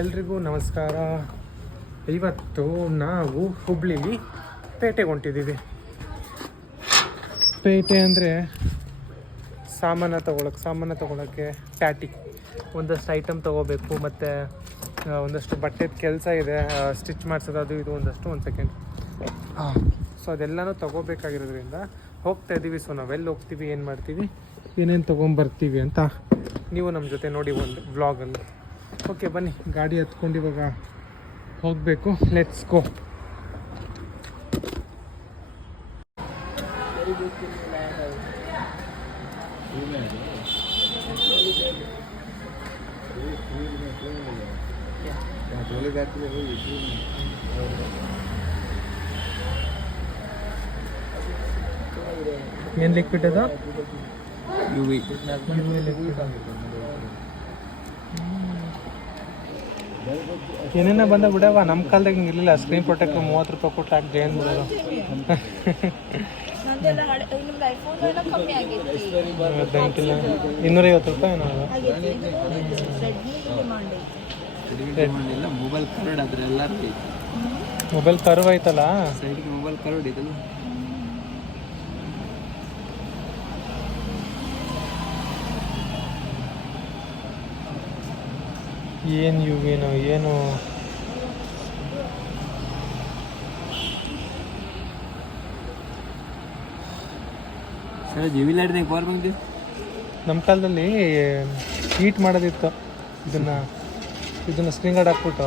ಎಲ್ರಿಗೂ ನಮಸ್ಕಾರ. ಇವತ್ತು ನಾವು ಹುಬ್ಳಿಲಿ ಪೇಟೆಗೆ ಹೊಂಟಿದ್ದೀವಿ ಪೇಟೆ ಅಂದರೆ ಸಾಮಾನು ತೊಗೊಳಕ್ಕೆ ಸಾಮಾನು ತೊಗೊಳಕ್ಕೆ ಪ್ಯಾಟಿ. ಒಂದಷ್ಟು ಐಟಮ್ ತೊಗೋಬೇಕು, ಮತ್ತು ಒಂದಷ್ಟು ಬಟ್ಟೆದ ಕೆಲಸ ಇದೆ ಸ್ಟಿಚ್ ಮಾಡಿಸೋದು, ಅದು ಇದು ಒಂದಷ್ಟು ಒಂದು ಸೆಕೆಂಡ್ ಸೊ ಅದೆಲ್ಲನೂ ತೊಗೋಬೇಕಾಗಿರೋದ್ರಿಂದ ಹೋಗ್ತಾ ಇದ್ದೀವಿ ಸೊ ನಾವೆಲ್ಲಿ ಹೋಗ್ತೀವಿ, ಏನು ಮಾಡ್ತೀವಿ, ಏನೇನು ತೊಗೊಂಬರ್ತೀವಿ ಅಂತ ನೀವು ನಮ್ಮ ಜೊತೆ ನೋಡಿ ಒಂದು ವ್ಲಾಗಲ್ಲಿ ಓಕೆ ಬನ್ನಿ. ಗಾಡಿ ಹತ್ಕೊಂಡು ಇವಾಗ ಹೋಗಬೇಕು. ಲೆಟ್ಸ್ ಗೋ ಏನು ಲಿಕ್ವಿಡ್ ಅದು? ಏನೇನ ಬಂದ ಬಿಡವ ನಮ್ಮ ಕಾಲದಾಗ ಹಿಂಗೆ ಇರಲಿಲ್ಲ. ಸ್ಕ್ರೀನ್ ಪ್ರೊಟೆಕ್ಟ್ ಮೂವತ್ತು ರೂಪಾಯಿ ಕೊಟ್ಟು ಹಾಕಿ ಜೈನ್ ಬಿಡೋದು. ಇನ್ನೂರೈವತ್ತು ರೂಪಾಯಿ ಏನೋ ಮೊಬೈಲ್ ಕರಡ್ ಆದ್ರೆ ಎಲ್ಲರೂ ಮೊಬೈಲ್ ಕರ್ವ್ ಐತಲ್ಲ? ಮೊಬೈಲ್ ಕರ್ವ್ ಐತಲ್ಲ. ಏನು ಇವೇನು ಏನು? ನಮ್ಮ ಕಾಲದಲ್ಲಿ ಹೀಟ್ ಮಾಡೋದಿತ್ತು. ಇದನ್ನು ಇದನ್ನು ಸ್ಕ್ರೀನ್ ಗಾರ್ಡ್ ಹಾಕ್ಬಿಟ್ಟು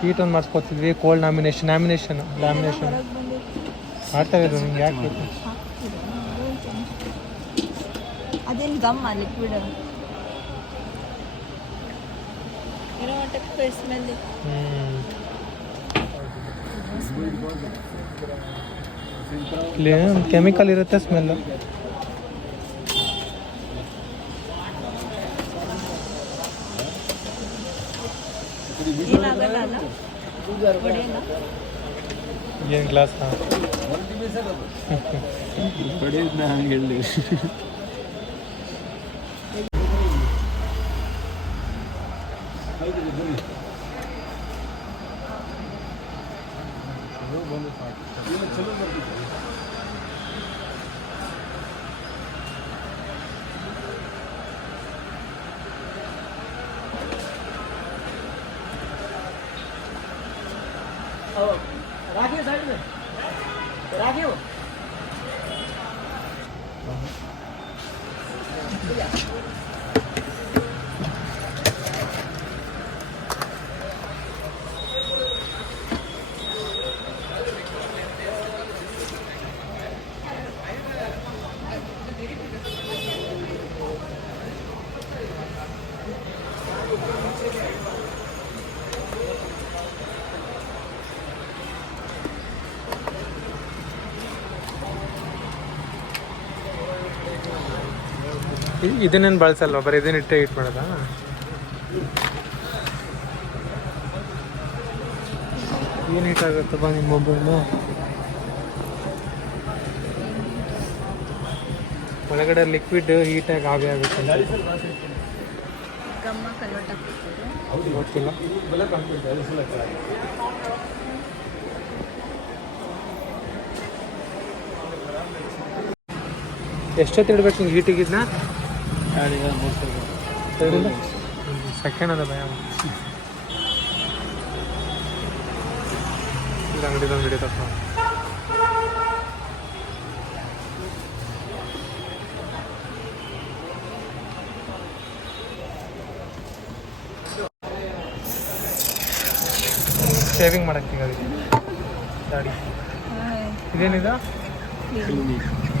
ಹೀಟ್ ಒಂದು ಮಾಡಿಸ್ಕೊತಿದ್ವಿ ಕೋಲ್ಡ್ ನಾಮಿನೇಷನ್ ಲ್ಯಾಮಿನೇಷನ್ ನಾಮಿನೇಷನ್ ಮಾಡ್ತಾ ಇದ್ರು ನಿಮ್ಗೆ ಯಾಕೆ ಬೇಕು ಅದೇನು ಗಮ್ಮ ಲಿಕ್ವಿಡ್ ಏನೋ ಟೈಪ್ ಸ್ಮೆಲ್ ಹ್ಮ್. ಇಲ್ಲಿ ಒಂದು ಕೆಮಿಕಲ್ ಇರುತ್ತೆ ಸ್ಮೆಲ್ ಏನಾಗಲ್ಲ ಅಲ್ಲ ಹೊಡೆಯಲ್ಲ ಏನು ಗ್ಲಾಸ್ ಹೊಡೆಯೋದು ನಾ ಹಂಗೆ ಹೇಳಿ ಇದನ್ನೇನು ಬಳಸಲ್ವ? ಬರೀ ಇದನ್ನ ಇಟ್ಟೆ ಇಟ್ ಮಾಡೋದಾ? ಏನು ಬಾ ನಿಮ್ಮ ಮೊಬೈಲು ಒಳಗಡೆ ಲಿಕ್ವಿಡ್ ಹೀಟಾಗಿ ಆವಿ ಆಗುತ್ತೆ. ಗಮ್ಮ ಕನ್ವರ್ಟ್ ಆಗ್ತಿತ್ತು ಗೊತ್ತಿಲ್ಲ ಎಷ್ಟೊತ್ತು ಇಡ್ಬೇಕು ಹಿಂಗೆ ಹೀಟಿಗಿದ್ನ ಸೆಕೆಂಡ್ ಅದ ಭಯ. ಅಂಗಡಿ ಅಂಗಡಿ ತಪ್ಪ ಶೇವಿಂಗ್ ಮಾಡಕ್ಕೆ ಅದಕ್ಕೆ? ಗಾಡಿ. ಇದೇನಿದು?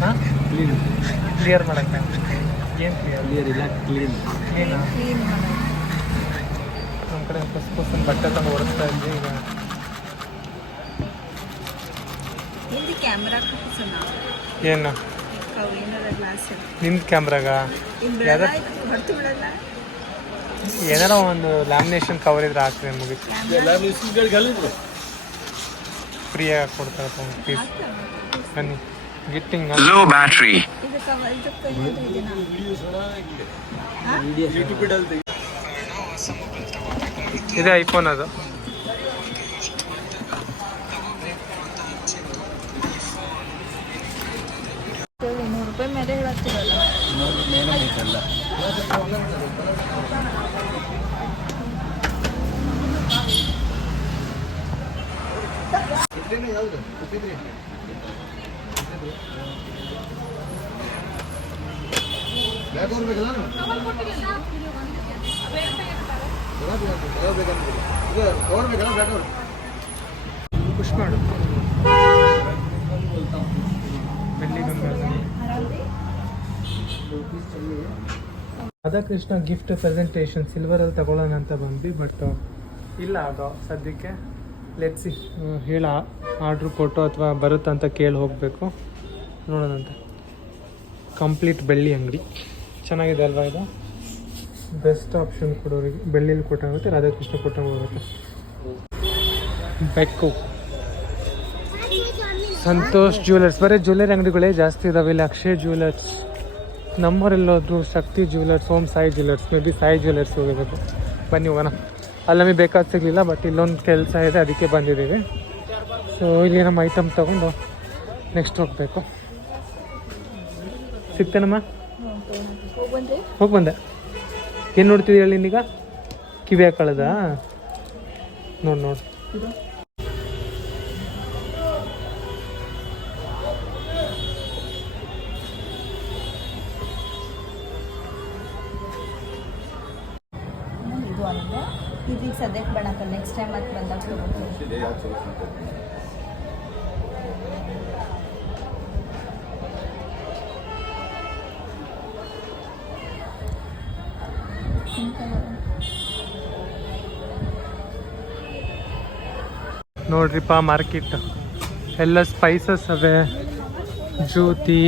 ಹಾಂ? ಕ್ಲೀನ್ ಕ್ಲಿಯರ್ ಮಾಡಕ್ಕೆ. ಏನು ಕ್ಲಿಯರ್ ಇಲ್ಲ ಕ್ಲೀನ್ ನಮ್ಮ ಕಡೆ ಕಸ್ ಕಸನ್ ಬಟ್ಟೆ ತಂದು ಹೊರಡ್ತಾ ಇದ್ವಿ ಈಗ. ಕ್ಯಾಮ್ರಾ ಏನು? ನಿಮ್ದು ಕ್ಯಾಮ್ರಾಗ ಏನಾರ ಒಂದು ಲ್ಯಾಮಿನೇಷನ್ ಕವರ್ ಇದ್ರೆ ಹಾಕ್ರಿ ಮುಗಿತು ಫ್ರೀಯಾಗಿ ಪೀಸ್ ಬನ್ನಿ. ಗಿಟ್ಟಿಂಗ್ ಬ್ಯಾಟ್ರಿ battery. ಇದು ಐಫೋನ್ ಅದು. ನೂರು ರೂಪಾಯಿ ಮೇಲೆ ಹೇಳತ್ತಿರಲ್ಲ? ಪುಷ್ ಮಾಡು. ಬೆಳ್ಳಿ ರಾಧಾಕೃಷ್ಣ ಗಿಫ್ಟ್ ಪ್ರೆಸೆಂಟೇಷನ್ ಸಿಲ್ವರಲ್ಲಿ ತಗೊಳ್ಳೋಣ ಅಂತ ಬಂದ್ವಿ ಬಟ್ ಇಲ್ಲ ಅದು ಸದ್ಯಕ್ಕೆ. ಲೆಟ್ಸಿ ಹೇಳ. ಆರ್ಡ್ರ್ ಕೊಟ್ಟು ಅಥವಾ ಬರುತ್ತಂತ ಕೇಳಿ ಹೋಗಬೇಕು. ನೋಡೋಣಂತೆ ಕಂಪ್ಲೀಟ್ ಬೆಳ್ಳಿ ಅಂಗಡಿ. ಚೆನ್ನಾಗಿದೆ ಅಲ್ವಾ ಇದು? ಬೆಸ್ಟ್ ಆಪ್ಷನ್ ಕೊಡೋರಿಗೆ, ಬೆಳ್ಳಿಲಿ ಕೊಟ್ಟಾಗುತ್ತೆ, ರಾಧಾಕೃಷ್ಣ ಕೊಟ್ಟಂಗೆ ಬೆಕ್ಕು. ಸಂತೋಷ್ ಜ್ಯುವೆಲರ್ಸ್ ಬರೀ ಜ್ಯುವೆಲರಿ ಅಂಗಡಿಗಳೇ ಜಾಸ್ತಿ ಇದಾವೆ. ಇಲ್ಲಿ Akshay jewellers ನಮ್ಮೂರೆಲ್ಲೋದ್ರು Shakti jewellers Om Sai jewellers maybe Sai jewellers ಹೋಗಿರೋದು. ಬನ್ನಿ ಹೋಗೋಣ. ಅಲ್ಲ ನಮಗೆ ಬೇಕಾದ ಸಿಗಲಿಲ್ಲ ಬಟ್ ಇಲ್ಲೊಂದು ಕೆಲಸ ಇದೆ, ಅದಕ್ಕೆ ಬಂದಿದ್ದೀವಿ. ಸೊ ಇಲ್ಲಿ ನಮ್ಮ ಐಟಮ್ ತೊಗೊಂಡು ನೆಕ್ಸ್ಟ್ ಹೋಗಬೇಕು. ಸಿಗ್ತೇನಮ್ಮ? ಹೋಗಿ ಬಂದೆ ಏನು ನೋಡ್ತಿದ್ದೀಯ ಹೇಳಿ ನಿನ್ನೀಗ? ಕಿವಿ ಹಾಕೊಳ್ಳೋದ ನೋಡಿ ನೋಡಿ. ಇದು ಇದೀಗ ಸದ್ಯಕ್ಕೆ ಬೇಡಕ್ಕ ನೆಕ್ಸ್ಟ್ ಟೈಮ್ ಮತ್ತೆ ಬಂದಾಗ ನೋಡ್ರಿಪ್ಪ ಮಾರ್ಕೆಟ್. ಎಲ್ಲ ಸ್ಪೈಸಸ್ ಅವೆ. ಜ್ಯೂತಿ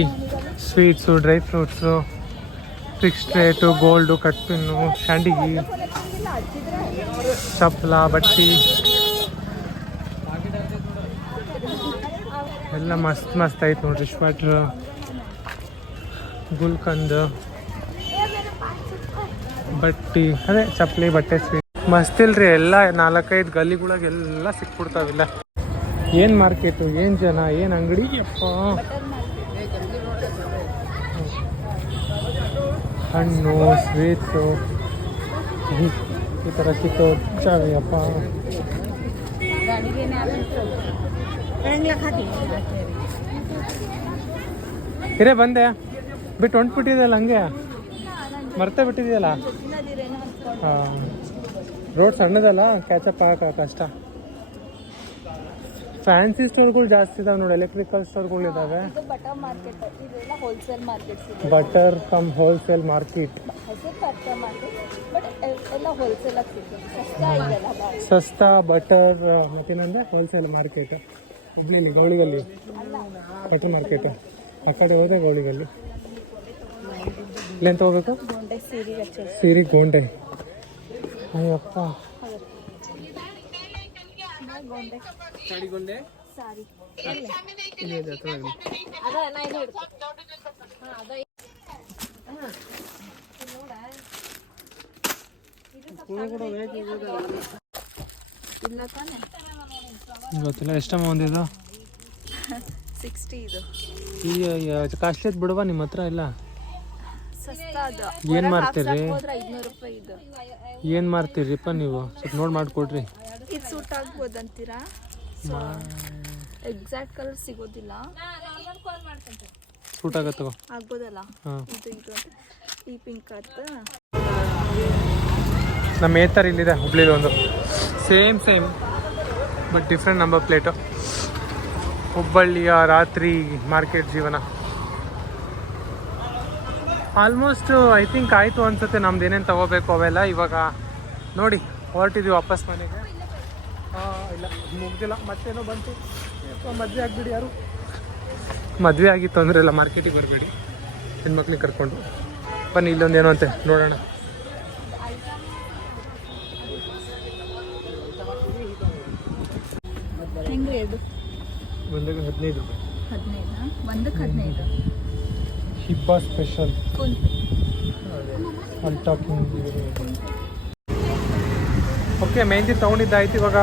sweets dry fruits fixed rate gold ಕಟ್ಪಿನ್ನು ಶಾಂಡಿಗಿ ಚಪ್ಪಲ ಬಟ್ಟಿ ಎಲ್ಲ ಮಸ್ತ್ ಮಸ್ತ್ ಐತೆ ನೋಡ್ರಿ ಸ್ವೆಟ್ರ್ ಗುಲ್ಕಂದ್. ಬಟ್ಟಿ. ಅದೇ ಚಪ್ಪಲಿ ಬಟ್ಟೆ ಸ್ವೀಟ್ ಮಸ್ತ್ ಇಲ್ರಿ ಎಲ್ಲ ನಾಲ್ಕೈದು ಗಲ್ಲಿಗಳಿಗೆಲ್ಲ ಸಿಕ್ಬಿಡ್ತಾವಿಲ್ಲ ಏನು ಮಾರ್ಕೆಟು ಏನು ಜನ, ಏನು ಅಂಗಡಿ? ಅಪ್ಪ ಹಣ್ಣು ಸ್ವೀಟ್ಸು ಈ ಥರ ಕಿತ್ತು ಅಪ್ಪ ಹಿರೇ ಬಂದೆ. ಬಿಟ್ಟು ಹೊಂಟ್ಬಿಟ್ಟಿದೆಯಲ್ಲ ಹಂಗೆ? ಮರ್ತೇ ಬಿಟ್ಟಿದೆಯಲ್ಲ? ಹಾಂ. ರೋಡ್ ಸಣ್ಣದಲ್ಲ ಕ್ಯಾಚಪ್ ಆಗಕ್ಕೆ ಕಷ್ಟ. ಫ್ಯಾನ್ಸಿ ಸ್ಟೋರ್ಗಳು ಜಾಸ್ತಿ ಇದಾವೆ ನೋಡಿ ಎಲೆಕ್ಟ್ರಿಕಲ್ ಸ್ಟೋರ್ಗಳು ಇದಾವೆ. ಬಟರ್ ಇದೆಲ್ಲ ಹೋಲ್ಸೇಲ್ ಕಮ್ ಮಾರ್ಕೆಟ್ ಸಸ್ತಾ ಬಟರ್ ಮತ್ತೇನಂದ್ರೆ ಹೋಲ್ಸೇಲ್ ಮಾರ್ಕೆಟ್ ಇಲ್ಲಿ ಗೌಳಿಗಲ್ಲಿ. ಬಟರ್ ಮಾರ್ಕೆಟ್ ಆ ಕಡೆ ಹೋದೆ ಗೌಳಿಗಲ್ಲಿ. ಸೀರೆ ಗೋಂಡೆ ಸೀರೆ ಗೊಂಡೆ. ಅಯ್ಯಪ್ಪ. ಗೊಂಡೆ ಸಾರಿ. ಗೊತ್ತಿಲ್ಲ ಎಷ್ಟಮ್ಮ ಒಂದಿದು ಸಿಕ್ಸ್ಟಿ ಇದು. ಅಯ್ಯೋ ಕಾಸ್ಟ್ಲಿ ಬಿಡುವ ನಿಮ್ಮ ಹತ್ರ ಇಲ್ಲ? ಏನ್ ಮಾಡ್ತೀರಿ? ಏನ್ ಮಾಡ್ತೀರಿಪ್ಪ ನೀವು? ಸ್ವಲ್ಪ ನೋಡಿ ಮಾಡ್ಕೊಡ್ರಿ. ಇದು ಸೂಟ್ ಆಗ್ಬೋದಂತೀರಾ ಎಕ್ಸಾಕ್ಟ್ ಕಲರ್ ಸಿಗೋದಿಲ್ಲ. ಸೂಟ್ ಆಗತ್ತವ ಆಗ್ಬೋದಲ್ಲ? ಇದು ಇದು ಈ ಪಿಂಕ್ ಕಲರ್ ನಮ್ಮ ಏತರ್ ಇಲ್ಲಿದೆ ಹುಬ್ಳಿಲಿ ಒಂದು. Same same but different number plate ಹುಬ್ಬಳ್ಳಿಯ ರಾತ್ರಿ ಮಾರ್ಕೆಟ್ ಜೀವನ. ಆಲ್ಮೋಸ್ಟ್ ಐ ಥಿಂಕ್ ಆಯಿತು ಅನ್ಸುತ್ತೆ. ನಮ್ದು ಏನೇನು ತಗೋಬೇಕು ಅವೆಲ್ಲ ಇವಾಗ ನೋಡಿ ಹೊರಟಿದ್ವಿ ವಾಪಸ್ ಮನೆಗೆ. ಹಾಂ ಇಲ್ಲ ಮುಗ್ದಿಲ್ಲ. ಮತ್ತೇನೋ ಬಂತು. ಮದುವೆ ಆಗಿಬಿಡಿ ಯಾರು? ಮದುವೆ ಆಗಿ ತೊಂದರೆ ಇಲ್ಲ ಮಾರ್ಕೆಟಿಗೆ ಬರಬೇಡಿ. ಹೆಣ್ಮಕ್ಳಿಗೆ ಕರ್ಕೊಂಡು. ಬನ್ನಿ ಇಲ್ಲೊಂದು ಏನೋ ಅಂತೆ ನೋಡೋಣ. ಹದಿನೈದು ರೂಪಾಯಿ. ಹಿಬ್ಬಾ ಸ್ಪೆಷಲ್ ಓಕೆ ಮೆಹಂದಿ ತೊಗೊಂಡಿದ್ದಾಯ್ತು ಇವಾಗ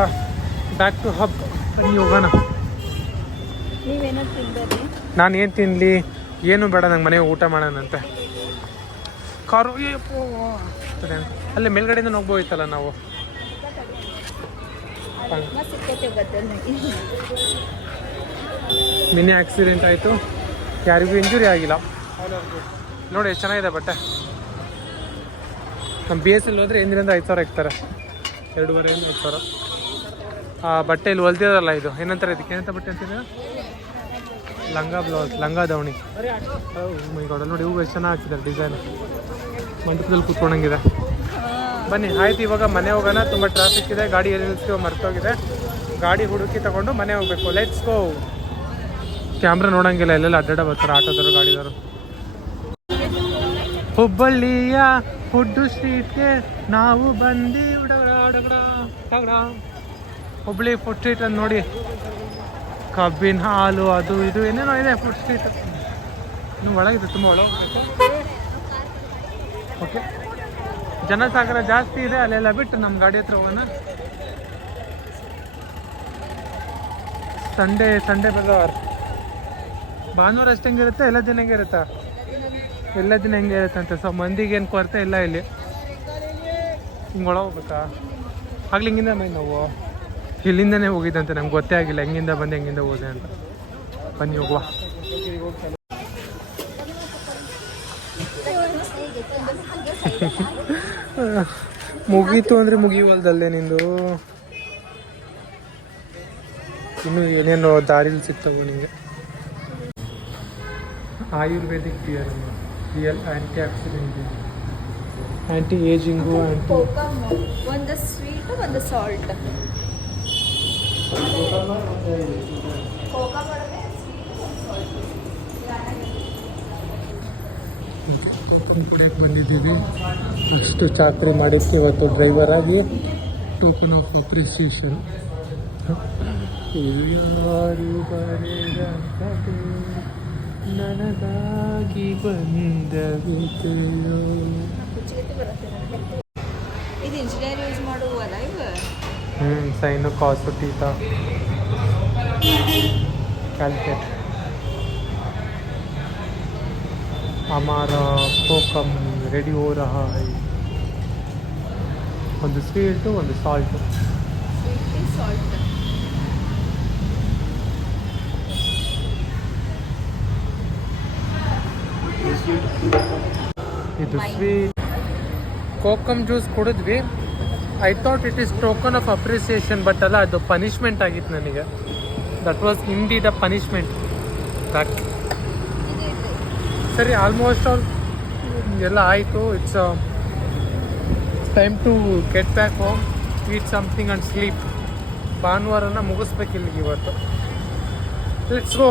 ಬ್ಯಾಕ್ ಟು ಹಬ್ ಬನ್ನಿ ಹೋಗೋಣ. ನಾನು ಏನು ತಿನ್ನಲಿ ಏನು ಬೇಡ ನಂಗೆ ಮನೆಗೆ ಊಟ ಮಾಡೋಣಂತೆ. ಕಾರು ಅಲ್ಲಿ ಮೇಲ್ಗಡೆಯಿಂದ ಹೋಗ್ಬೋಯ್ತಲ್ಲ ನಾವು? ಮಿನಿ ಆಕ್ಸಿಡೆಂಟ್ ಆಯಿತು. ಯಾರಿಗೂ ಇಂಜುರಿ ಆಗಿಲ್ಲ. ನೋಡಿ ಎಷ್ಟು ಚೆನ್ನಾಗಿದೆ ಬಟ್ಟೆ. ನಮ್ಮ ಬಿ ಎಸ್ ಎಲ್ ಹೋದ್ರೆ ಎಂದಿನಿಂದ ಐದು ಸಾವಿರ ಇರ್ತಾರೆ ಎರಡೂವರೆಯಿಂದ ಐದು ಸಾವಿರ. ಆ ಬಟ್ಟೆಯಲ್ಲಿ ಹೊಲ್ತಿದಾರಲ್ಲ ಇದು? ಏನಂತಾರೆ ಇದಕ್ಕೆ? ಏನಂತ ಬಟ್ಟೆ ಅಂತೀರಾ ಲಂಗ ಬ್ಲೌಸ್, ಲಂಗ ದಾವಣಿ ಮೈ ಗಾಡ್ ನೋಡಿ ಹೂವು ಎಷ್ಟು ಚೆನ್ನಾಗಿ ಹಾಕಿದ್ದಾರೆ ಡಿಸೈನ್ ಮಂಟಪದಲ್ಲಿ ಕೂತ್ಕೊಂಡಂಗಿದೆ. ಬನ್ನಿ, ಆಯ್ತು, ಇವಾಗ ಮನೆ ಹೋಗೋಣ. ತುಂಬ ಟ್ರಾಫಿಕ್ ಇದೆ, ಗಾಡಿ ಎಲ್ಲಿ ಮರ್ತೋಗಿದೆ. ಗಾಡಿ ಹುಡುಕಿ ತಗೊಂಡು ಮನೆ ಹೋಗ್ಬೇಕು. ಲೆಟ್ಸ್ ಗೋ ಕ್ಯಾಮ್ರಾ ನೋಡೋಂಗಿಲ್ಲ, ಎಲ್ಲೆಲ್ಲ ಅಡ್ಡಾಡ ಬರ್ತಾರೆ ಆಟೋದವರು, ಗಾಡಿದವರು. ಹುಬ್ಬಳ್ಳಿಯ ಫುಡ್ಡು ಸ್ಟ್ರೀಟ್ಗೆ ನಾವು ಬಂದು ಹುಬ್ಬಳ್ಳಿ ಫುಡ್ ಸ್ಟ್ರೀಟ್ ಅಂತ ನೋಡಿ. ಕಬ್ಬಿನ ಹಾಲು, ಅದು, ಇದು, ಏನೇನೋ ಇದೆ ಫುಡ್ ಸ್ಟ್ರೀಟ್. ಇನ್ನು ಒಳಗಿದೆ, ತುಂಬ ಒಳಗೆ ಓಕೆ ಜನಸಾಗರ ಜಾಸ್ತಿ ಇದೆ, ಅಲ್ಲೆಲ್ಲ ಬಿಟ್ಟು ನಮ್ಮ ಗಾಡಿ ಹತ್ರ ಹೋಗೋಣ. ಸಂಡೇ ಸಂಡೇ ಬರೋರ್ ಭಾನುವಾರ ಅಷ್ಟು ಹೆಂಗಿರುತ್ತೆ? ಎಲ್ಲ ದಿನ ಹೆಂಗೆ ಇರುತ್ತಾ? ಎಲ್ಲ ದಿನ ಹೆಂಗೆ ಇರುತ್ತಂತೆ ಸೊ ಮಂದಿಗೆ ಏನು ಕೊರತೆ ಇಲ್ಲ ಇಲ್ಲಿ. ಹಿಂಗೆ ಹೋಗ್ಬೇಕಾ? ಆಗ್ಲಿ ಹಿಂಗಿಂದ ಮೈ ನಾವು. ಇಲ್ಲಿಂದನೇ ಹೋಗಿದ್ದಂತೆ ನಮ್ಗೆ ಗೊತ್ತೇ ಆಗಿಲ್ಲ. ಹೆಂಗಿಂದ ಬಂದು, ಹೆಂಗಿಂದ ಹೋದೆ ಅಂತ. ಬನ್ನಿ ಹೋಗುವ. ಮುಗೀತು ಅಂದರೆ ಮುಗಿಯುವಲ್ದಲ್ಲೇ ನಿಂದು? ಇನ್ನು ಏನೇನು ದಾರಿಲಿ ಸಿಗ್ತವೋ ನಿಮಗೆ ayurvedic beer real anti accident anti ageing anti kokum ಒಂದು ಸ್ವೀಟ್ ಒಂದು ಸಾಲ್ಟ್ ಕೋಕಮ್ ಒಳಗೆ ಟೋಕನ್ ಕುಡಿಯೋಕ್ಕೆ ಬಂದಿದ್ದೀವಿ ಅಷ್ಟು ಚಾತ್ರೆ ಮಾಡಿಕ್ಕೆ ಇವತ್ತು ಡ್ರೈವರ್ ಆಗಿ ಟೋಕನ್ ಆಫ್ ಅಪ್ರಿಸಿಯೇಷನ್ ಯಾರು ಬರೆದಂಥದ್ದು ನನಗಾಗಿ ಬಂದ ವಿಕೆಯೋ ಕುಚ್ಚಿಗತ್ತಿ ಬರುತ್ತೆ ನನಗೆ ಇದು ಇಂಜಿನಿಯರ್ ಯೂಸ್ ಮಾಡುವಲ್ಲ ಇವ ಹ್ಞೂ ಸೈನು ಕಾಸು ಟೀತಾ ಕ್ಯಾಲ್ಕೇಟ್ हमारा कोकम ರೆಡಿ हो रहा है ಒಂದು ಸ್ವೀಟು ಒಂದು ಸಾಲ್ಟು ಸ್ವೀಟ್ ಸಾಲ್ಟ್ ಇದು sweet kokum juice ಕುಡಿದ್ವಿ. I thought it is token of appreciation but ಅಲ್ಲ, ಅದು ಪನಿಷ್ಮೆಂಟ್ ಆಗಿತ್ತು ನನಗೆ. That was indeed a punishment ಸರಿ ಆಲ್ಮೋಸ್ಟ್ ಆಲ್ ಎಲ್ಲ ಆಯಿತು. It's time to get back home eat something and sleep ಭಾನುವಾರನ ಮುಗಿಸ್ಬೇಕಿಲ್ಲಿಗೆ ಇವತ್ತು. It's go